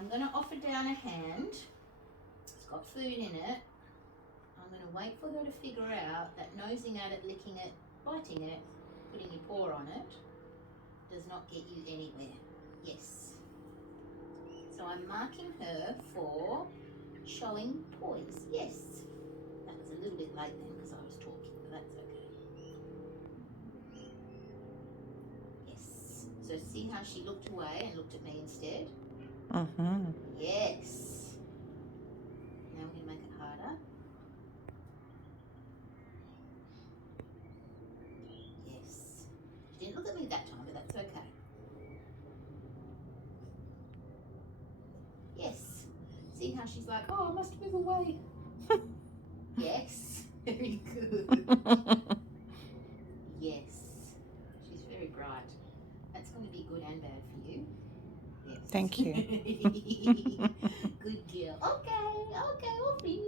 I'm going to offer down a hand. It's got food in it. I'm going to wait for her to figure out that nosing at it, licking it, biting it, putting your paw on it does not get you anywhere. Yes. So I'm marking her for showing poise. Yes. That was a little bit late then because I was talking, but that's okay. Yes. So see how she looked away and looked at me instead? Mm-hmm. Yes. Now we're going to make it harder. Yes. She didn't look at me that time, but that's okay. Yes. See how she's like, oh, I must move away. Yes. Very good. Yes. She's very bright. That's going to be good and bad for you. Yes. Thank you. Good girl. Okay, off we